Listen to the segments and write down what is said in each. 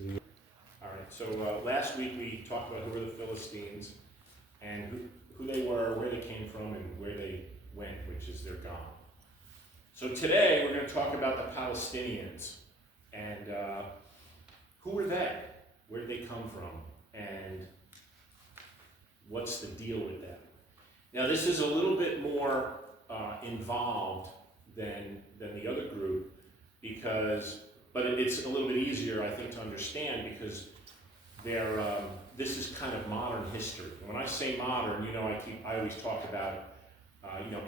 All right, so last week we talked about who were the Philistines and who they were, where they came from, and where they went, which is they're gone. So today we're going to talk about the Palestinians and who were they? Where did they come from? And what's the deal with them? Now this is a little bit more involved than the other group but it's a little bit easier, I think, to understand because this is kind of modern history. And when I say modern, I always talk about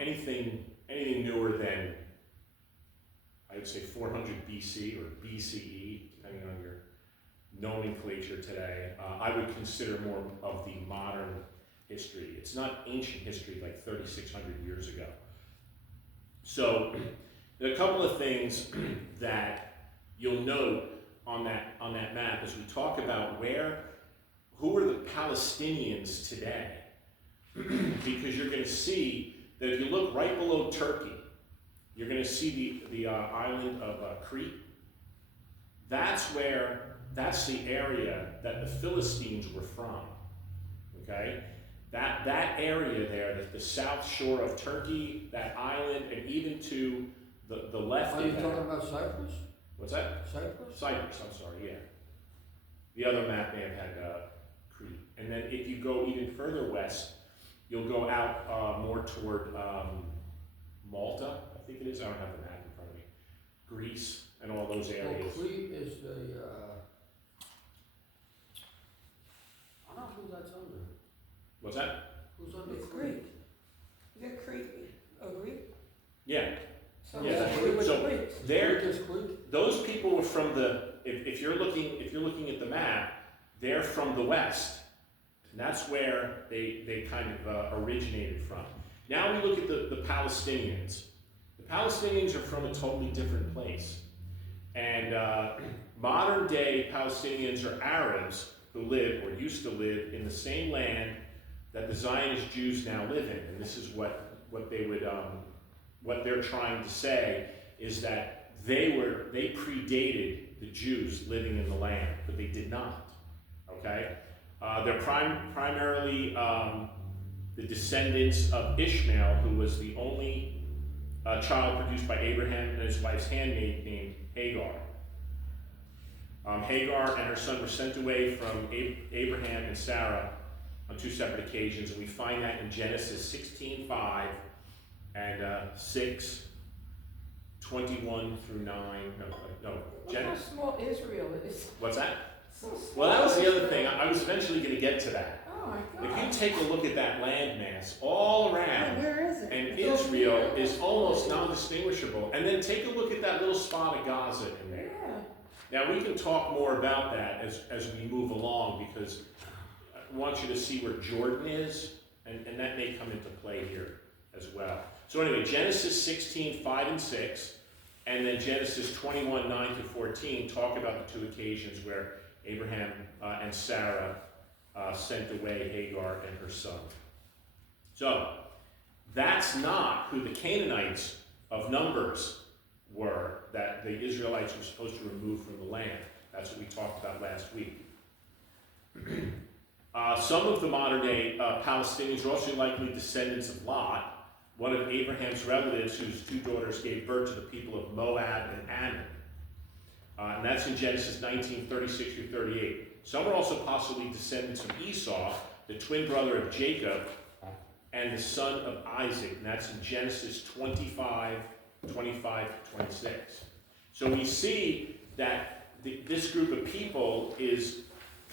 anything newer than, I would say, 400 BC or BCE, depending on your nomenclature today. I would consider more of the modern history. It's not ancient history like 3,600 years ago. So there are a couple of things that you'll note on that map as we talk about who are the Palestinians today. Because you're going to see that if you look right below Turkey, you're going to see the island of Crete. That's the area that the Philistines were from. Okay, that area there, the south shore of Turkey, that island, and even to the left Are of you that. talking about Cyprus? What's that? Cyprus? Cyprus, I'm sorry, yeah. The other map may have had Crete. And then if you go even further west, you'll go out more toward Malta, I think it is. I don't have the map in front of me. Greece and all those areas. Well, Crete is I don't know who that's under. What's that? Who's under It's Crete? Greek. You got Crete, Greek? Yeah. So Yeah. that's where So the Greeks. there, Crete is Crete? those people were from if you're looking at the map, they're from the west. And that's where they kind of originated from. Now we look at the Palestinians. The Palestinians are from a totally different place. And modern day Palestinians are Arabs who live or used to live in the same land that the Zionist Jews now live in. And this is what they're trying to say is that they predated the Jews living in the land, but they did not. Okay? They're primarily the descendants of Ishmael, who was the only child produced by Abraham and his wife's handmaid named Hagar. Hagar and her son were sent away from Abraham and Sarah on two separate occasions, and we find that in Genesis 16:5 and 6:21 through 9. Look how small Israel is. What's that? So small. Well, that was the other thing. I was eventually going to get to that. Oh my If God. you take a look at that landmass all around, Where is it? and It's over Israel here. is almost non-distinguishable, and then take a look at that little spot of Gaza in there. Yeah. Now we can talk more about that as we move along because I want you to see where Jordan is, and that may come into play here as well. So anyway, Genesis 16:5 and 6, and then Genesis 21:9 to 14 talk about the two occasions where Abraham and Sarah sent away Hagar and her son. So that's not who the Canaanites of Numbers were that the Israelites were supposed to remove from the land. That's what we talked about last week. Some of the modern day Palestinians are also likely descendants of Lot, one of Abraham's relatives whose two daughters gave birth to the people of Moab and Ammon. And that's in Genesis 19:36 through 38. Some are also possibly descendants of Esau, the twin brother of Jacob, and the son of Isaac. And that's in Genesis 25 to 26. So we see that this group of people is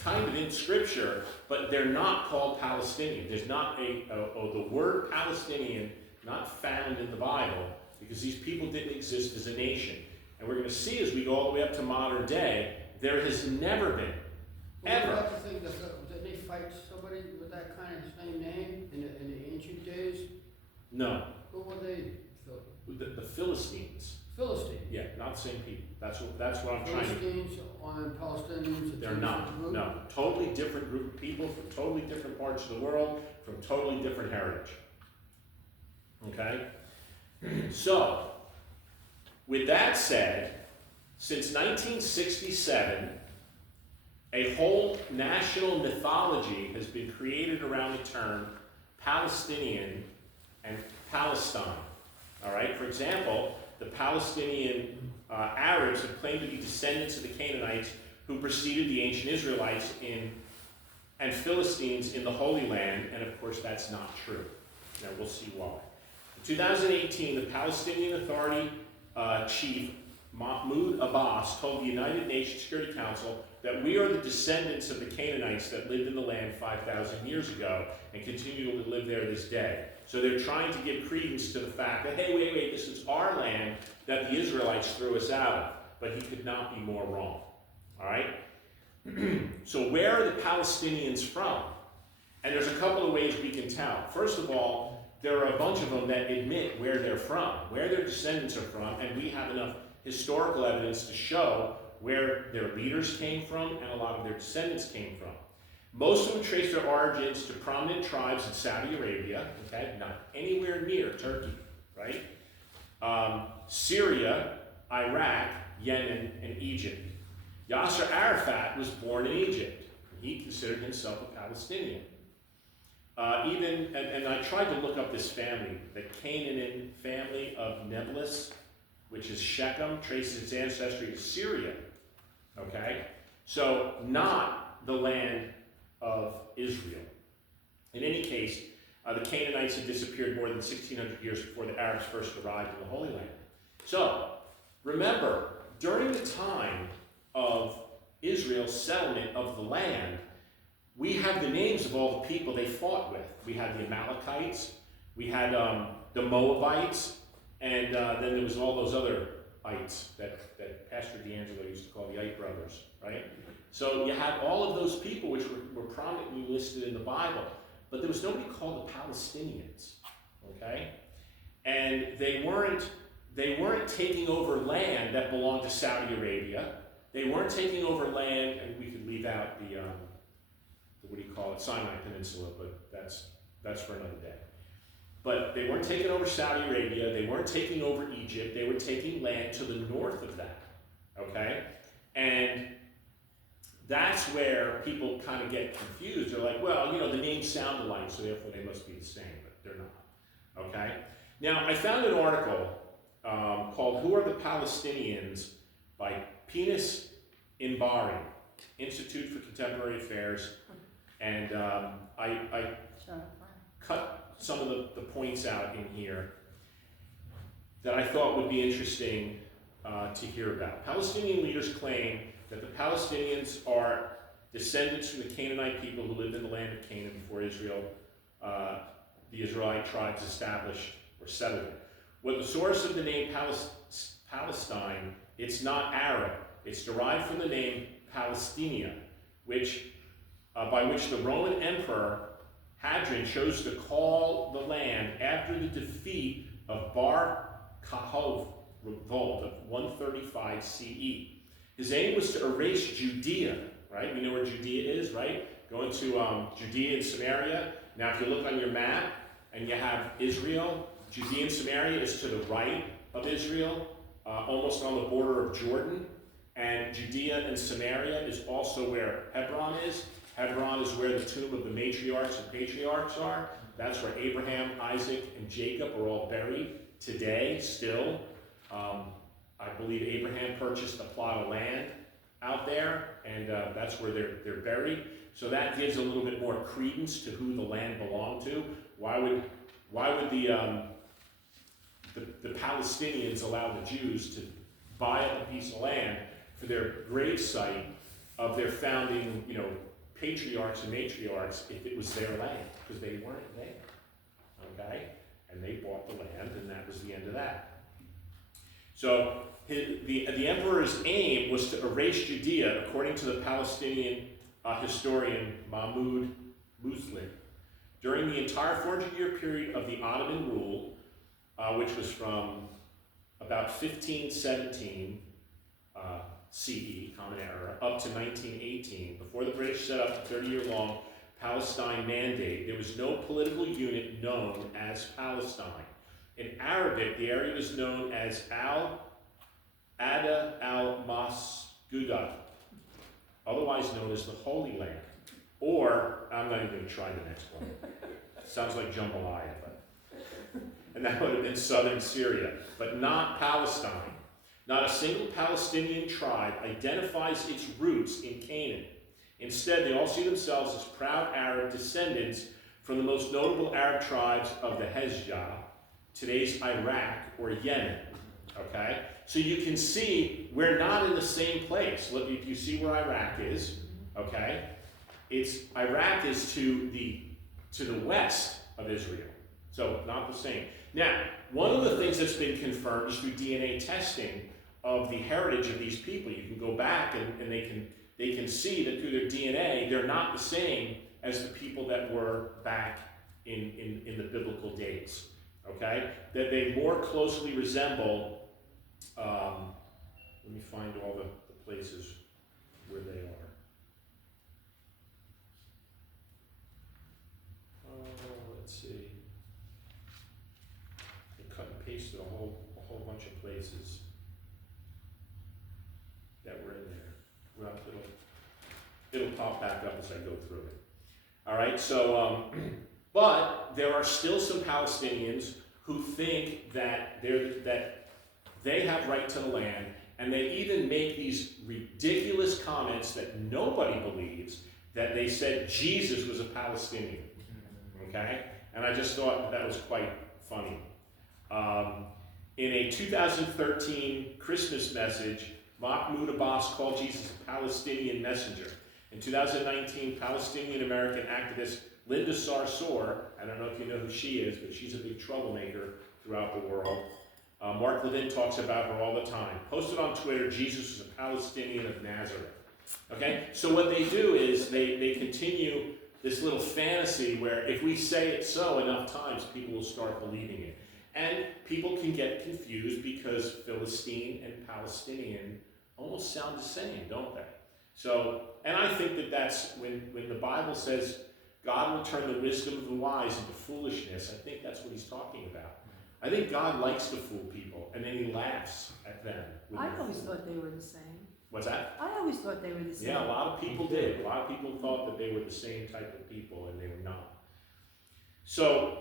kind of in Scripture, but they're not called Palestinian. There's not the word Palestinian not found in the Bible because these people didn't exist as a nation. And we're going to see as we go all the way up to modern day, there has never been, ever. Well, I think that they fight somebody with that kind of same name in the ancient days. No, Who were they? the Philistines. Philistines. Yeah, not the same people. That's what I'm trying to. Philistines on Palestinians. They're not. No, totally different group of people from totally different parts of the world, from totally different heritage. Okay? So, with that said, since 1967, A whole national mythology has been created around the term Palestinian and Palestine. All right, for example, the Palestinian Arabs have claimed to be descendants of the Canaanites who preceded the ancient Israelites and Philistines in the Holy Land, and of course that's not true. Now we'll see why. In 2018, the Palestinian Authority chief Mahmoud Abbas told the United Nations Security Council that we are the descendants of the Canaanites that lived in the land 5,000 years ago and continue to live there this day. So they're trying to give credence to the fact that, hey, wait, this is our land that the Israelites threw us out of. But he could not be more wrong. All right? So where are the Palestinians from? And there's a couple of ways we can tell. First of all, there are a bunch of them that admit where they're from, where their descendants are from, and we have enough historical evidence to show where their leaders came from and a lot of their descendants came from. Most of them trace their origins to prominent tribes in Saudi Arabia, okay, not anywhere near Turkey, right? Syria, Iraq, Yemen, and Egypt. Yasser Arafat was born in Egypt. He considered himself a Palestinian. And I tried to look up this family, the Canaan family of Nablus, which is Shechem, traces its ancestry to Syria, okay? So not the land of Israel. In any case, the Canaanites had disappeared more than 1,600 years before the Arabs first arrived in the Holy Land. So, remember, during the time of Israel's settlement of the land, we have the names of all the people they fought with. We had the Amalekites, we had the Moabites, and then there was all those other ites that Pastor D'Angelo used to call the Ite brothers, right? So you had all of those people which were prominently listed in the Bible, but there was nobody called the Palestinians, okay? And they weren't taking over land that belonged to Saudi Arabia. They weren't taking over land, and we could leave out the what do you call it, Sinai Peninsula, but that's for another day. But they weren't taking over Saudi Arabia, they weren't taking over Egypt, they were taking land to the north of that, okay? And that's where people kind of get confused. They're like, well, you know, the names sound alike, so therefore they must be the same, but they're not, okay? Now, I found an article called Who Are the Palestinians by Penis Inbari, Institute for Contemporary Affairs, and I cut some of the points out in here that I thought would be interesting to hear about. Palestinian leaders claim that the Palestinians are descendants from the Canaanite people who lived in the land of Canaan before Israel, the Israelite tribes established or settled it. What the source of the name Palestine, it's not Arab. It's derived from the name Palestinia, by which the Roman Emperor Hadrian chose to call the land after the defeat of Bar Kokhba revolt of 135 CE. His aim was to erase Judea, right? We know where Judea is, right? Going to Judea and Samaria. Now, if you look on your map and you have Israel, Judea and Samaria is to the right of Israel, almost on the border of Jordan. And Judea and Samaria is also where Hebron is. Hebron is where the tomb of the matriarchs and patriarchs are. That's where Abraham, Isaac, and Jacob are all buried today, still. I believe Abraham purchased a plot of land out there, and that's where they're buried. So that gives a little bit more credence to who the land belonged to. Why would the Palestinians allow the Jews to buy up a piece of land for their grave site of their founding, patriarchs and matriarchs if it was their land? Because they weren't there, okay? And they bought the land, and that was the end of that. So the emperor's aim was to erase Judea, according to the Palestinian historian Mahmoud Muslim. During the entire 400-year period of the Ottoman rule, which was from about 1517 CE, Common Era, up to 1918, before the British set up the 30-year-long Palestine Mandate, there was no political unit known as Palestine. In Arabic, the area was known as Al-Ada al-Masguda. otherwise known as the Holy Land. Or, I'm not even going to try the next one. Sounds like jambalaya, but. And that would have been southern Syria, but not Palestine. Not a single Palestinian tribe identifies its roots in Canaan. Instead, they all see themselves as proud Arab descendants from the most notable Arab tribes of the Hejaz, today's Iraq or Yemen. Okay? So you can see we're not in the same place. Look, if you see where Iraq is, okay? Iraq is to the west of Israel. So not the same. Now, one of the things that's been confirmed is through DNA testing of the heritage of these people. You can go back and they can see that through their DNA, they're not the same as the people that were back in the biblical days. Okay? That they more closely resemble, let me find all the places where they are. Let's see. I cut and pasted a whole bunch of places that were in there. Well, it'll pop back up as I go through it. All right, so, but there are still some Palestinians who think that they have right to the land, and they even make these ridiculous comments that nobody believes, that they said Jesus was a Palestinian. Okay? And I just thought that was quite funny. In a 2013 Christmas message, Mahmoud Abbas called Jesus a Palestinian messenger. In 2019, Palestinian-American activist Linda Sarsour, I don't know if you know who she is, but she's a big troublemaker throughout the world. Mark Levin talks about her all the time. Posted on Twitter, Jesus was a Palestinian of Nazareth. Okay? So what they do is they continue this little fantasy where if we say it so enough times, people will start believing it. And people can get confused because Philistine and Palestinian almost sound the same, don't they? So, and I think that's when the Bible says God will turn the wisdom of the wise into foolishness, I think that's what he's talking about. I think God likes to fool people, and then he laughs at them. I always thought they were the same. What's that? I always thought they were the same. Yeah, a lot of people did. A lot of people thought that they were the same type of people, and they were not. So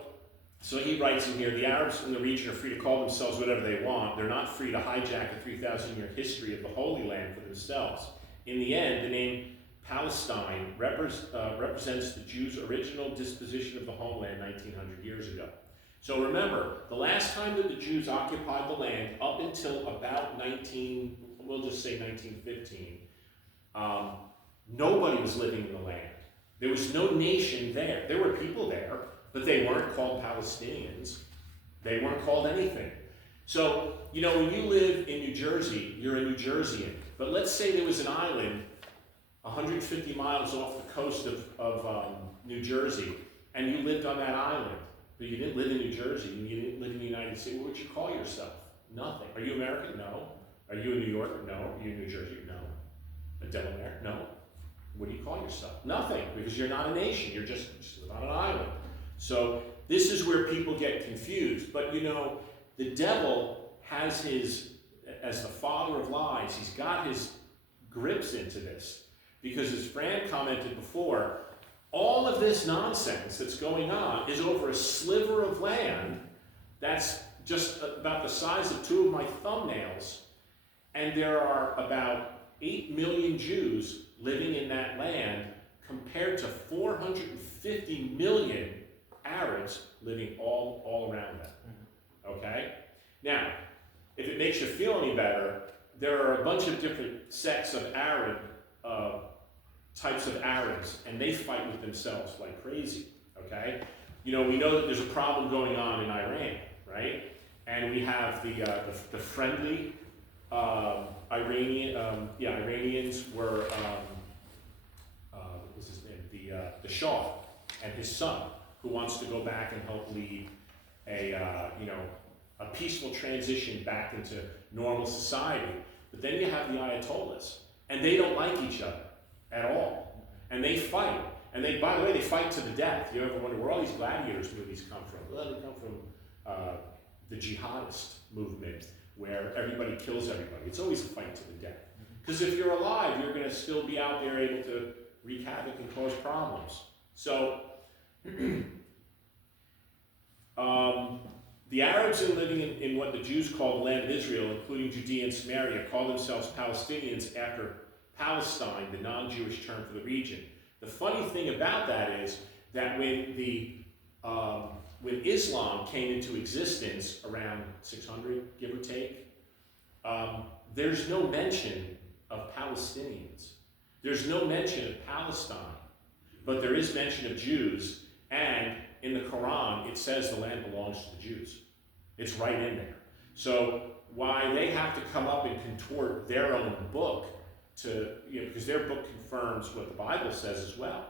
he writes in here, the Arabs in the region are free to call themselves whatever they want. They're not free to hijack a 3,000-year history of the Holy Land for themselves. In the end, the name Palestine represents the Jews' original disposition of the homeland 1,900 years ago. So remember, the last time that the Jews occupied the land, up until about 1915, nobody was living in the land. There was no nation there. There were people there, but they weren't called Palestinians. They weren't called anything. So, you know, when you live in New Jersey, you're a New Jerseyan. But let's say there was an island 150 miles off the coast of New Jersey, and you lived on that island, but you didn't live in New Jersey, and you didn't live in the United States. What would you call yourself? Nothing. Are you American? No. Are you in New York? No. Are you in New Jersey? No. A Delaware? No. What do you call yourself? Nothing, because you're not a nation. You're just on an island. So this is where people get confused. But you know, the devil has his, as the father of lies, he's got his grips into this. Because as Fran commented before, all of this nonsense that's going on is over a sliver of land that's just about the size of two of my thumbnails. And there are about 8 million Jews living in that land compared to 450 million Arabs living all around them. Okay? Now, if it makes you feel any better, there are a bunch of different sects of Arab, types of Arabs, and they fight with themselves like crazy. Okay? You know, we know that there's a problem going on in Iran, right? And we have the friendly Iranians were, what was his name? The Shah and his son, who wants to go back and help lead a peaceful transition back into normal society. But then you have the Ayatollahs, and they don't like each other at all, and they fight. And they, by the way, they fight to the death. You ever wonder where all these gladiators movies come from? Well, they come from the jihadist movement, where everybody kills everybody. It's always a fight to the death. Because if you're alive, you're going to still be out there able to wreak havoc and cause problems. So, the Arabs living in what the Jews call the land of Israel, including Judea and Samaria, call themselves Palestinians after Palestine, the non-Jewish term for the region. The funny thing about that is that when Islam came into existence around 600, give or take, there's no mention of Palestinians. There's no mention of Palestine, but there is mention of Jews, and in the Quran, it says the land belongs to the Jews. It's right in there. So why they have to come up and contort their own book because their book confirms what the Bible says as well,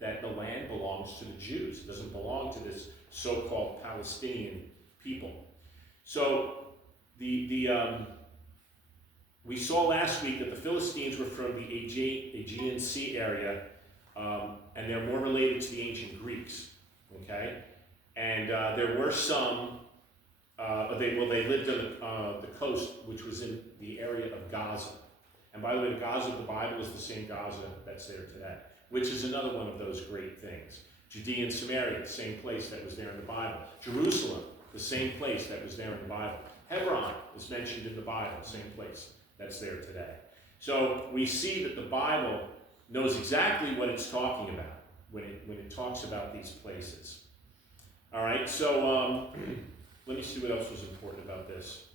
that the land belongs to the Jews. It doesn't belong to this so-called Palestinian people. So we saw last week that the Philistines were from the Aegean Sea area, and they're more related to the ancient Greeks. Okay, and there were some. They lived on the coast, which was in the area of Gaza. And by the way, the Gaza of the Bible is the same Gaza that's there today, which is another one of those great things. Judea and Samaria, the same place that was there in the Bible. Jerusalem, the same place that was there in the Bible. Hebron is mentioned in the Bible, same place that's there today. So we see that the Bible knows exactly what it's talking about when it talks about these places. All right, so let me see what else was important about this.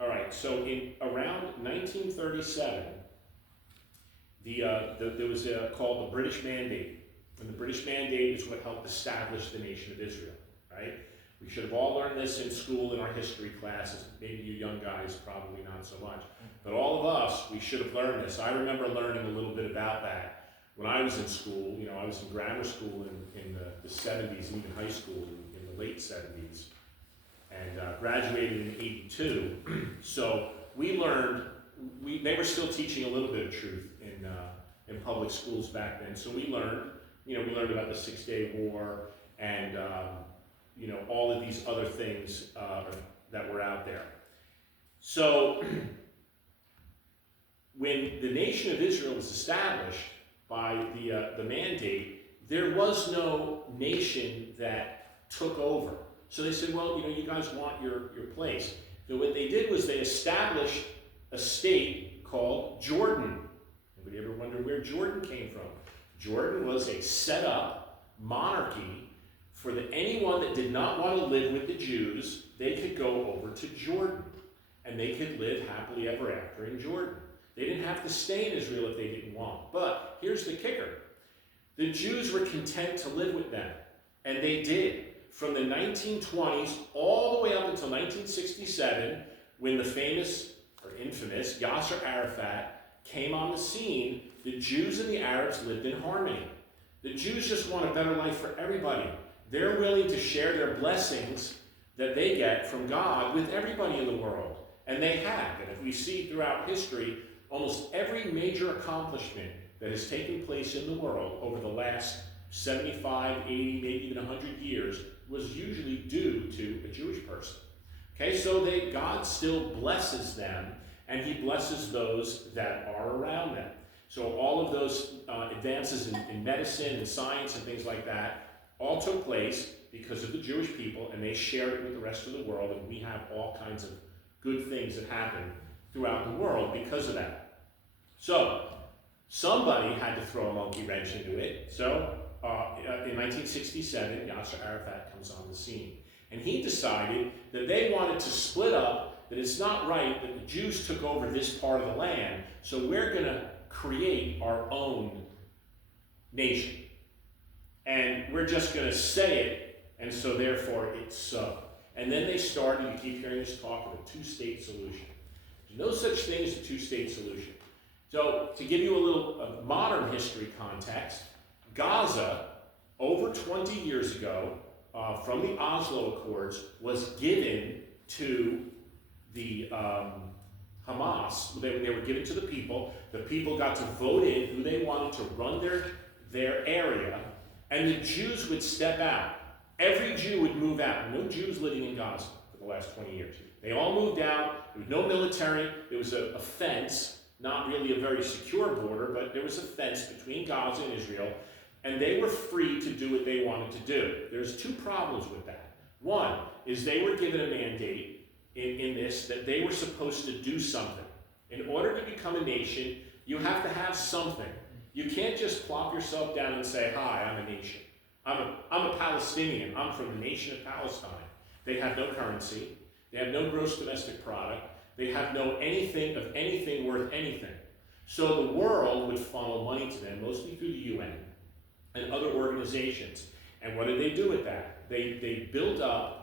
All right, so in around 1937, there was called the British Mandate, and the British Mandate is what helped establish the nation of Israel, right? We should have all learned this in school in our history classes. Maybe you young guys probably not so much, but all of us, we should have learned this. I remember learning a little bit about that when I was in school. You know, I was in grammar school in the 70s, and even high school in the late 70s. And graduated in '82. So we learned, they were still teaching a little bit of truth in public schools back then. So we learned about the 6-Day War and all of these other things that were out there. So when the nation of Israel was established by the mandate, there was no nation that took over. So they said, well, you guys want your place. So what they did was they established a state called Jordan. Anybody ever wonder where Jordan came from? Jordan was a set-up monarchy for anyone that did not want to live with the Jews. They could go over to Jordan, and they could live happily ever after in Jordan. They didn't have to stay in Israel if they didn't want. But here's the kicker. The Jews were content to live with them, and they did. From the 1920s all the way up until 1967, when the famous or infamous Yasser Arafat came on the scene, the Jews and the Arabs lived in harmony. The Jews just want a better life for everybody. They're willing to share their blessings that they get from God with everybody in the world. And they have. And if we see throughout history, almost every major accomplishment that has taken place in the world over the last 75, 80, maybe even 100 years was usually due to a Jewish person. Okay, so God still blesses them, and he blesses those that are around them. So all of those advances in medicine and science and things like that all took place because of the Jewish people, and they shared it with the rest of the world, and we have all kinds of good things that happen throughout the world because of that. So somebody had to throw a monkey wrench into it. So in 1967, Yasser Arafat comes on the scene. And he decided that they wanted to split up, that it's not right that the Jews took over this part of the land, so we're going to create our own nation. And we're just going to say it, and so therefore it's so. And then they started, you keep hearing this talk of a two-state solution. There's no such thing as a two-state solution. So to give you a little modern history context, Gaza, over 20 years ago, from the Oslo Accords, was given to the Hamas. They were given to the people. The people got to vote in who they wanted to run their area, and the Jews would step out. every Jew would move out. No Jews living in Gaza for the last 20 years. They all moved out. There was no military. There was a fence, not really a very secure border, but there was a fence between Gaza and Israel, and they were free to do what they wanted to do. There's two problems with that. One is they were given a mandate in this that they were supposed to do something. In order to become a nation, you have to have something. You can't just plop yourself down and say, hi, I'm a nation. I'm a Palestinian. I'm from the nation of Palestine. They have no currency. They have no gross domestic product. They have no anything of anything worth anything. So the world would funnel money to them, mostly through the UN and other organizations. And what did they do with that? They built up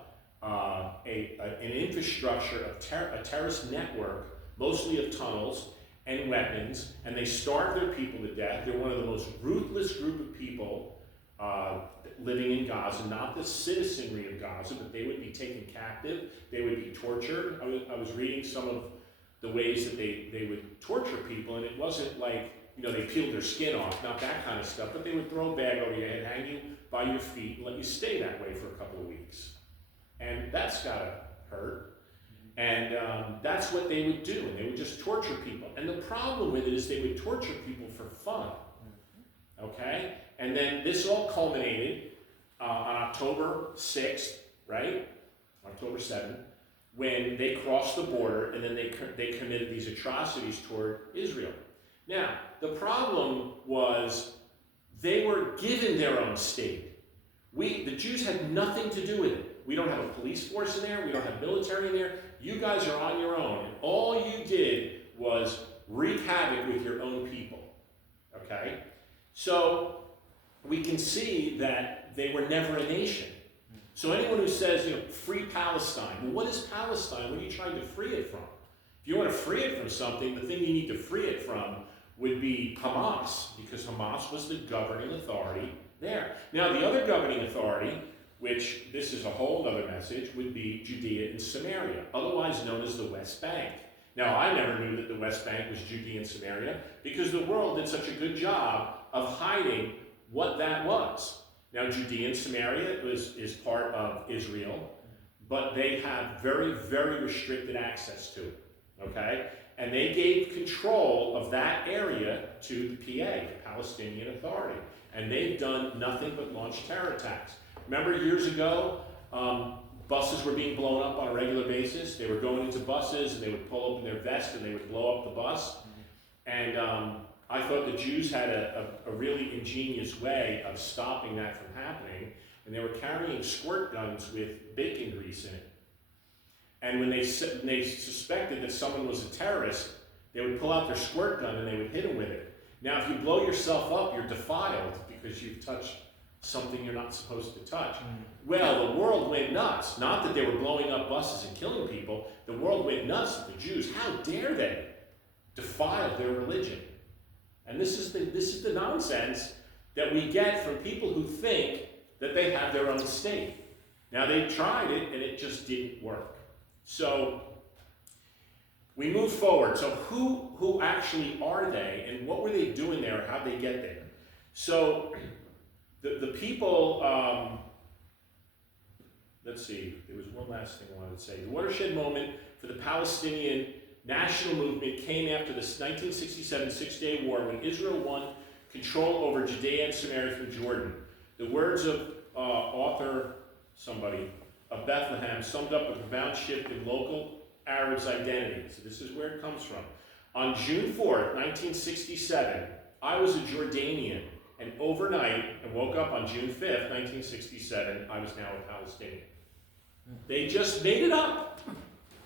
an infrastructure of a terrorist network, mostly of tunnels and weapons, and they starved their people to death. They're one of the most ruthless group of people living in Gaza, not the citizenry of Gaza, but they would be taken captive, they would be tortured. I was reading some of the ways that they would torture people, and it wasn't like, they peeled their skin off, not that kind of stuff, but they would throw a bag over your head, hang you by your feet, and let you stay that way for a couple of weeks. And that's gotta hurt. And that's what they would do, and they would just torture people. And the problem with it is they would torture people for fun, okay? And then this all culminated on October 6th, right? October 7th, when they crossed the border, and then they committed these atrocities toward Israel. Now, the problem was they were given their own state. The Jews had nothing to do with it. We don't have a police force in there. We don't have military in there. You guys are on your own. And all you did was wreak havoc with your own people. Okay? So we can see that they were never a nation. So anyone who says, free Palestine, well, what is Palestine? What are you trying to free it from? If you want to free it from something, the thing you need to free it from would be Hamas, because Hamas was the governing authority there. Now, the other governing authority, which this is a whole other message, would be Judea and Samaria, otherwise known as the West Bank. Now, I never knew that the West Bank was Judea and Samaria because the world did such a good job of hiding what that was. Now, Judea and Samaria is part of Israel, but they have very, very restricted access to it, okay? And they gave control of that area to the PA, the Palestinian Authority. And they've done nothing but launch terror attacks. Remember years ago, buses were being blown up on a regular basis. They were going into buses and they would pull open their vest and they would blow up the bus. And I thought the Jews had a really ingenious way of stopping that from happening. And they were carrying squirt guns with bacon grease in it. And when they suspected that someone was a terrorist, they would pull out their squirt gun and they would hit him with it. Now, if you blow yourself up, you're defiled because you've touched something you're not supposed to touch. Well, the world went nuts. Not that they were blowing up buses and killing people. The world went nuts at the Jews. How dare they defile their religion? And this is the nonsense that we get from people who think that they have their own state. Now, they tried it and it just didn't work. So we move forward. So who actually are they, and what were they doing there, how'd they get there? So the people, let's see, there was one last thing I wanted to say. The watershed moment for the Palestinian national movement came after the 1967 Six-Day War, when Israel won control over Judea and Samaria from Jordan. The words of author, somebody, of Bethlehem summed up a profound shift in local Arabs' identity. So this is where it comes from. On June 4th, 1967, I was a Jordanian, and overnight, I woke up on June 5th, 1967, I was now a Palestinian. They just made it up.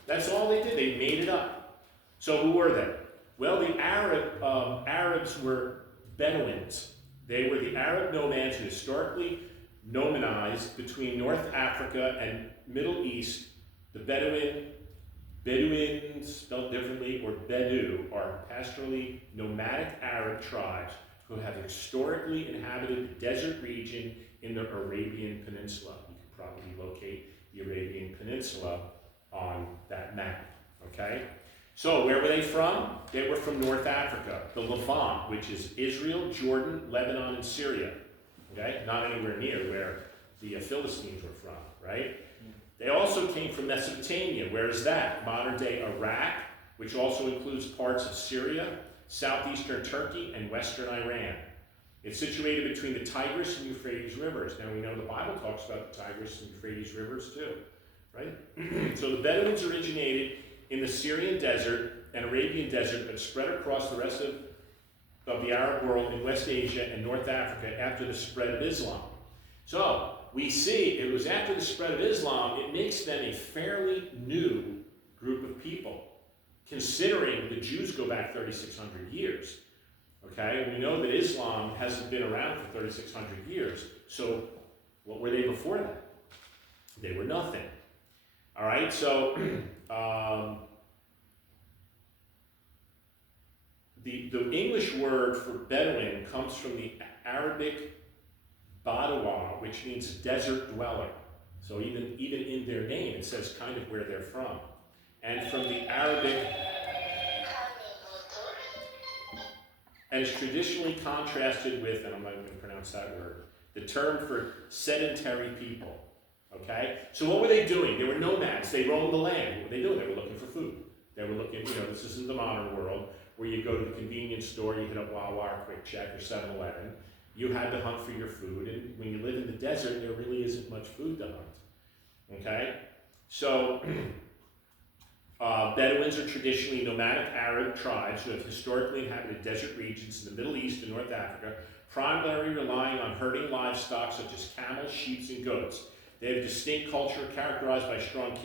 That's all they did, they made it up. So who were they? Well, the Arabs were Bedouins. They were the Arab nomads who historically nomadized between North Africa and Middle East. The Bedouins, spelled differently, or Bedu, are pastorally nomadic Arab tribes who have historically inhabited the desert region in the Arabian Peninsula. You can probably locate the Arabian Peninsula on that map, okay? So where were they from? They were from North Africa, the Levant, which is Israel, Jordan, Lebanon, and Syria. Okay? Not anywhere near where the Philistines were from, right? They also came from Mesopotamia. Where is that? Modern day Iraq, which also includes parts of Syria, southeastern Turkey, and western Iran. It's situated between the Tigris and Euphrates rivers. Now we know the Bible talks about the Tigris and Euphrates rivers too, right? So the Bedouins originated in the Syrian desert and Arabian desert, but spread across the rest of the Arab world in West Asia and North Africa after the spread of Islam. So we see it was after the spread of Islam, it makes them a fairly new group of people, considering the Jews go back 3,600 years. Okay, and we know that Islam hasn't been around for 3,600 years. So what were they before that? They were nothing. All right, so the English word for Bedouin comes from the Arabic Badawa, which means desert dweller. So even in their name, it says kind of where they're from. And from the Arabic, and is traditionally contrasted with, and I'm not even going to pronounce that word, the term for sedentary people. Okay? So what were they doing? They were nomads. They roamed the land. What were they doing? They were looking for food. They were looking, this isn't the modern world where you go to the convenience store, you hit up Wawa or Quick Check or 7-Eleven. You had to hunt for your food, and when you live in the desert, there really isn't much food to hunt. Okay? So, Bedouins are traditionally nomadic Arab tribes who have historically inhabited desert regions in the Middle East and North Africa, primarily relying on herding livestock such as camels, sheep, and goats. They have a distinct culture characterized by strong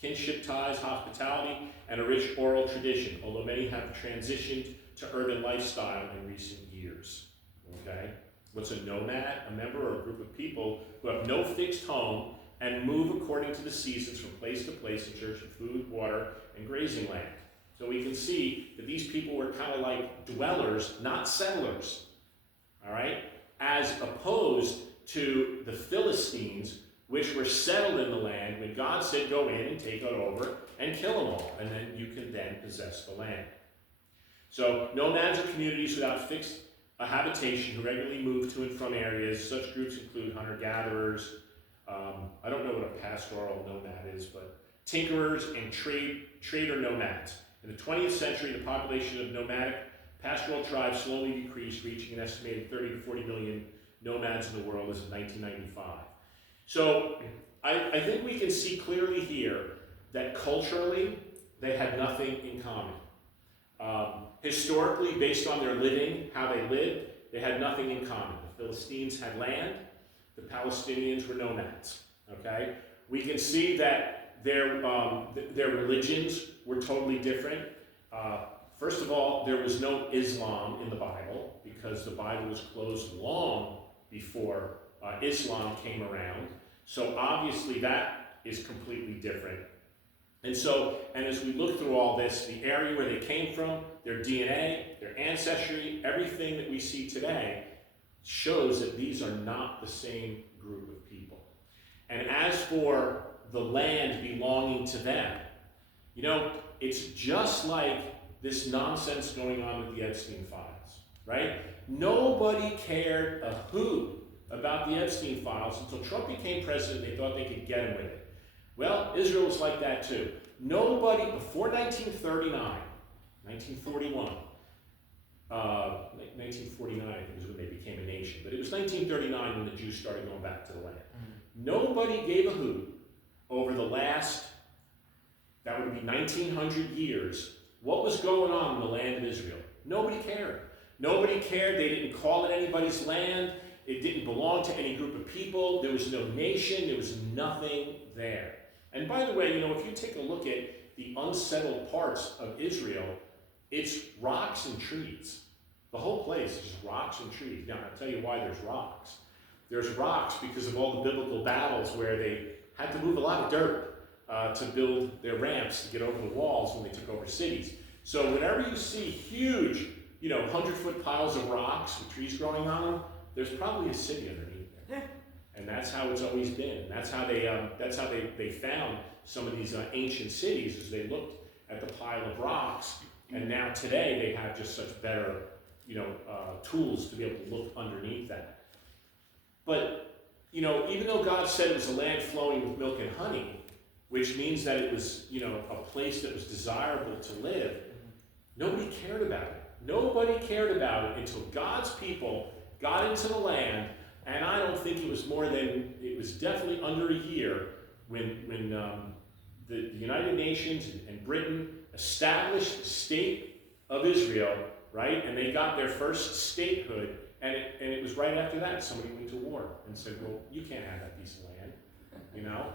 kinship ties, hospitality, and a rich oral tradition, although many have transitioned to urban lifestyle in recent years. Okay? What's a nomad? A member or a group of people who have no fixed home and move according to the seasons from place to place in search of food, water, and grazing land. So we can see that these people were kind of like dwellers, not settlers. All right? As opposed to the Philistines, which were settled in the land when God said, go in and take it over and kill them all, and then you can then possess the land. So nomads are communities without fixed habitation who regularly move to and from areas. Such groups include hunter-gatherers, I don't know what a pastoral nomad is, but tinkerers and trader nomads. In the 20th century, the population of nomadic pastoral tribes slowly decreased, reaching an estimated 30 to 40 million nomads in the world as of 1995. So I think we can see clearly here that culturally they had nothing in common. Historically, based on their living, how they lived, they had nothing in common. The Philistines had land, the Palestinians were nomads. Okay, we can see that their religions were totally different. First of all, there was no Islam in the Bible because the Bible was closed long before Islam came around. So obviously that is completely different. And as we look through all this, the area where they came from, their DNA, their ancestry, everything that we see today shows that these are not the same group of people. And as for the land belonging to them, it's just like this nonsense going on with the Epstein files, right? Nobody cared a hoot about the Epstein files until Trump became president. They thought they could get him with it. Well, Israel was like that too. Nobody, before 1939, 1941, 1949 I think was when they became a nation, but it was 1939 when the Jews started going back to the land. Nobody gave a hoot over the last, that would be 1900 years, what was going on in the land of Israel. Nobody cared. Nobody cared. They didn't call it anybody's land. It didn't belong to any group of people. There was no nation. There was nothing there. And by the way, if you take a look at the unsettled parts of Israel, it's rocks and trees. The whole place is just rocks and trees. Now, I'll tell you why there's rocks. There's rocks because of all the biblical battles where they had to move a lot of dirt to build their ramps to get over the walls when they took over cities. So whenever you see huge, 100-foot piles of rocks with trees growing on them, there's probably a city underneath there. And that's how it's always been. That's how they found some of these ancient cities, as they looked at the pile of rocks. And now today they have just such better, tools to be able to look underneath that. But you know, even though God said it was a land flowing with milk and honey, which means that it was, you know, a place that was desirable to live, nobody cared about it. Nobody cared about it until God's people got into the land, and I don't think it was more than, it was definitely under a year when the United Nations and Britain established the state of Israel, right? And they got their first statehood, and it was right after that somebody went to war and said, well, you can't have that piece of land, you know?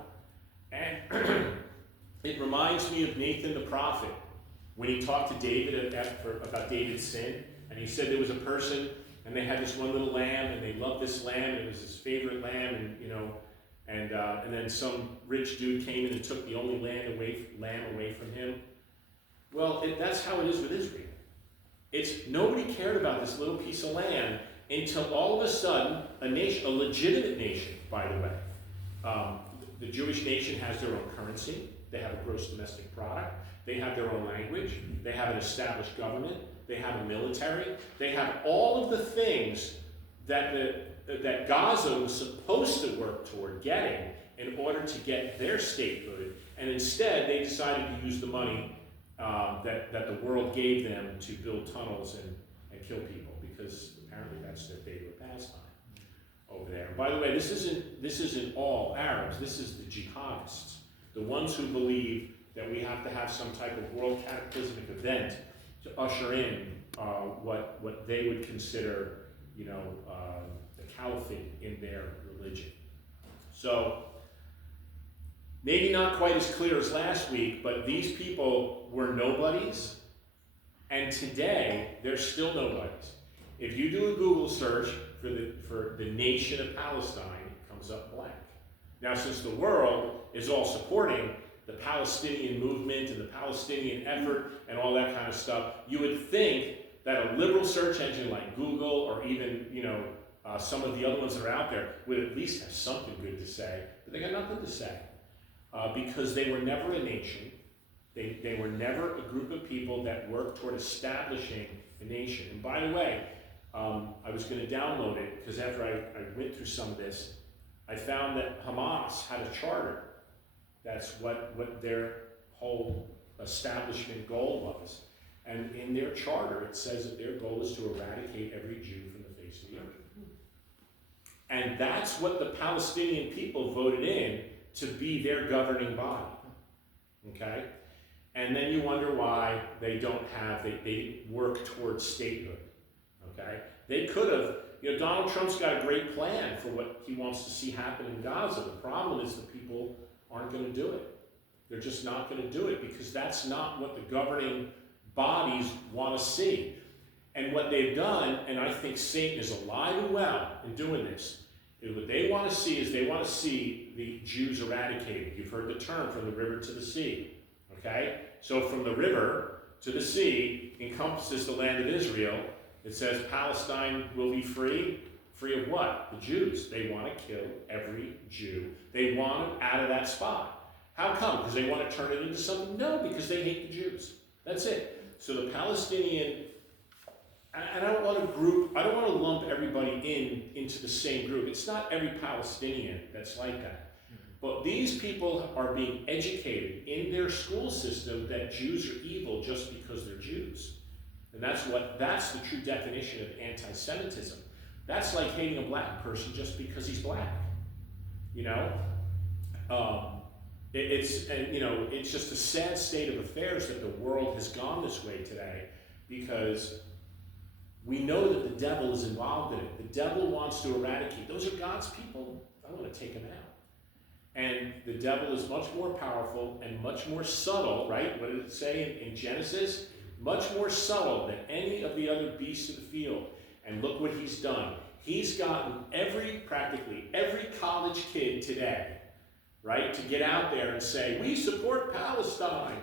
And it reminds me of Nathan the prophet when he talked to David about David's sin, and he said there was a person, and they had this one little lamb, and they loved this lamb, and it was his favorite lamb, and you know, and then some rich dude came in and took the only lamb away from him. Well, that's how it is with Israel. It's nobody cared about this little piece of land until all of a sudden a nation, a legitimate nation, by the way. The Jewish nation has their own currency. They have a gross domestic product. They have their own language. They have an established government. They have a military. They have all of the things that Gaza was supposed to work toward getting in order to get their statehood. And instead, they decided to use the money that the world gave them to build tunnels and kill people, because apparently that's their favorite pastime over there. And by the way, this isn't all Arabs. This is the jihadists, the ones who believe that we have to have some type of world cataclysmic event to usher in what they would consider, you know, the caliphate in their religion. So maybe not quite as clear as last week, but these people were nobodies, and today they're still nobodies. If you do a Google search for the nation of Palestine, it comes up blank. Now, since the world is all supporting the Palestinian movement and the Palestinian effort and all that kind of stuff, you would think that a liberal search engine like Google, or even, you know, some of the other ones that are out there, would at least have something good to say, but they got nothing to say. Because they were never a nation. They were never a group of people that worked toward establishing a nation. And by the way, I was going to download it, because after I went through some of this, I found that Hamas had a charter. That's what their whole establishment goal was. And in their charter, it says that their goal is to eradicate every Jew from the face of the earth. And that's what the Palestinian people voted in to be their governing body. Okay? And then you wonder why they didn't work towards statehood. Okay? They could have, you know, Donald Trump's got a great plan for what he wants to see happen in Gaza. The problem is the people aren't going to do it. They're just not going to do it, because that's not what the governing bodies want to see. And what they've done, and I think Satan is alive and well in doing this, is what they want to see is they want to see the Jews eradicated. You've heard the term from the river to the sea. Okay? So from the river to the sea encompasses the land of Israel. It says Palestine will be free. Free of what? The Jews. They want to kill every Jew. They want them out of that spot. How come? Because they want to turn it into something? No, because they hate the Jews. That's it. So the Palestinian, and I don't want to lump everybody into the same group. It's not every Palestinian that's like that. But these people are being educated in their school system that Jews are evil just because they're Jews. And that's the true definition of anti-Semitism. That's like hating a black person just because he's black. You know? It's just a sad state of affairs that the world has gone this way today, because we know that the devil is involved in it. The devil wants to eradicate. Those are God's people. I want to take them out. And the devil is much more powerful and much more subtle, right? What did it say in Genesis? Much more subtle than any of the other beasts of the field. And look what he's done. He's gotten practically every college kid today, right, to get out there and say, we support Palestine.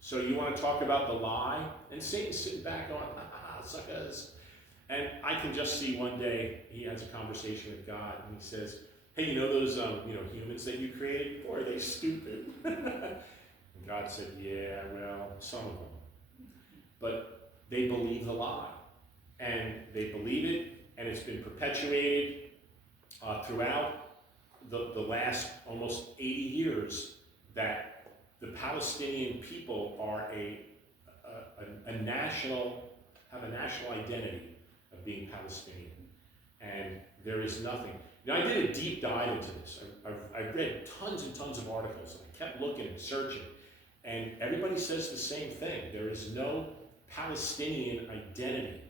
So you want to talk about the lie? And Satan's sitting back going, suckers. And I can just see one day he has a conversation with God, and he says, hey, you know those humans that you created? Boy, are they stupid. And God said, yeah, well, some of them. But they believe the lie. And they believe it, and it's been perpetuated. throughout the last almost 80 years that the Palestinian people are have a national identity of being Palestinian. And there is nothing. You know, I did a deep dive into this. I've read tons and tons of articles. I kept looking and searching. And everybody says the same thing. There is no Palestinian identity.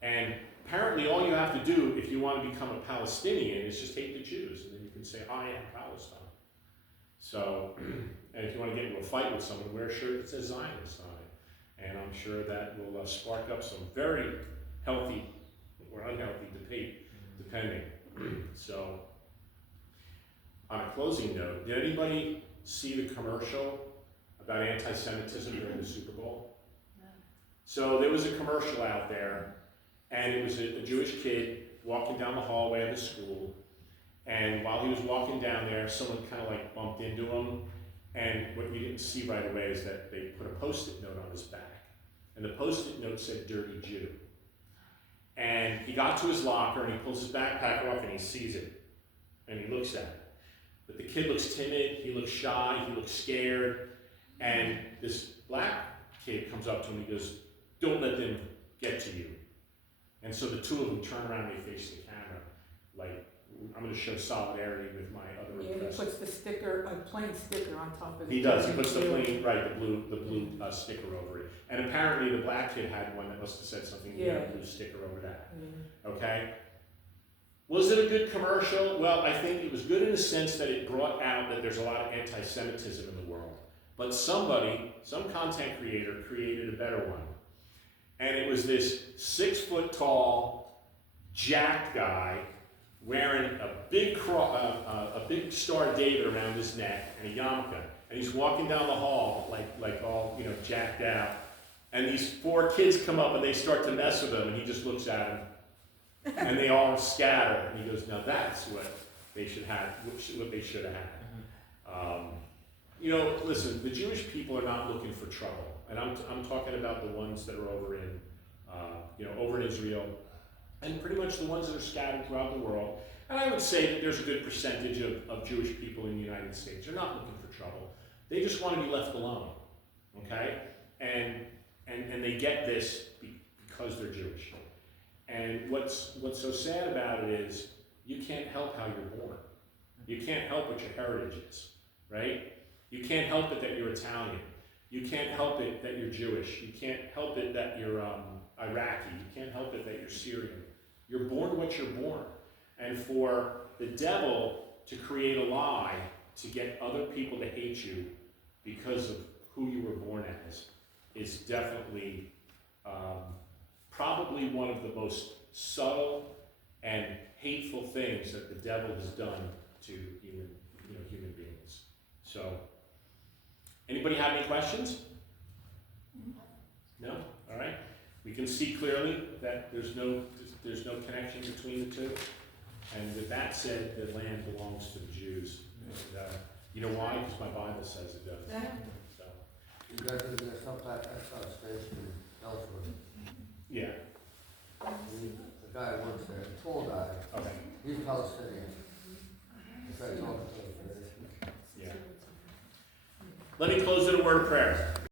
And apparently all you have to do if you want to become a Palestinian is just hate the Jews. And then you can say, I am Palestine. So, and if you want to get into a fight with someone, wear a shirt that says Zionist on it. And I'm sure that will spark up some very healthy or unhealthy debate, depending. So, on a closing note, did anybody see the commercial about anti-Semitism during the Super Bowl? No. So there was a commercial out there, and it was a Jewish kid walking down the hallway of the school, and while he was walking down there, someone kind of like bumped into him, and what we didn't see right away is that they put a Post-it note on his back, and the Post-it note said "Dirty Jew." And he got to his locker, and he pulls his backpack off, and he sees it, and he looks at it. But the kid looks timid, he looks shy, he looks scared, and this black kid comes up to him and he goes, "Don't let them get to you." And so the two of them turn around and they face the camera, like, I'm going to show solidarity with my other Yeah, he oppressors. puts the sticker, a plain sticker on top of it. He does, he puts the plain, right, the blue sticker over it. And apparently the black kid had one that must have said something, he had a blue sticker over that, okay? Was it a good commercial? Well, I think it was good in the sense that it brought out that there's a lot of anti-Semitism in the world. But somebody, some content creator, created a better one. And it was this 6-foot-tall, jacked guy wearing a big Star of David around his neck and a yarmulke. And he's walking down the hall like all, you know, jacked out. And these 4 kids come up and they start to mess with him, and he just looks at them. And they all scatter, and he goes, "Now that's what they should have. What they should have had." You know, listen, the Jewish people are not looking for trouble, and I'm talking about the ones that are over in, over in Israel, and pretty much the ones that are scattered throughout the world. And I would say that there's a good percentage of Jewish people in the United States. They're not looking for trouble. They just want to be left alone, okay? And they get this because they're Jewish. And what's so sad about it is you can't help how you're born. You can't help what your heritage is, right? You can't help it that you're Italian. You can't help it that you're Jewish. You can't help it that you're Iraqi. You can't help it that you're Syrian. You're born what you're born. And for the devil to create a lie to get other people to hate you because of who you were born as is definitely probably one of the most subtle and hateful things that the devil has done to human beings. So, anybody have any questions? No? All right. We can see clearly that there's no connection between the two. And with that said, the land belongs to the Jews. And, you know why? Because my Bible says it does. So, You guys are gonna help that Exxon station elsewhere. yeah. The guy works there, the tall guy, Okay. he's Palestinian. He's like talking to us. Yeah. Let me close with a word of prayer.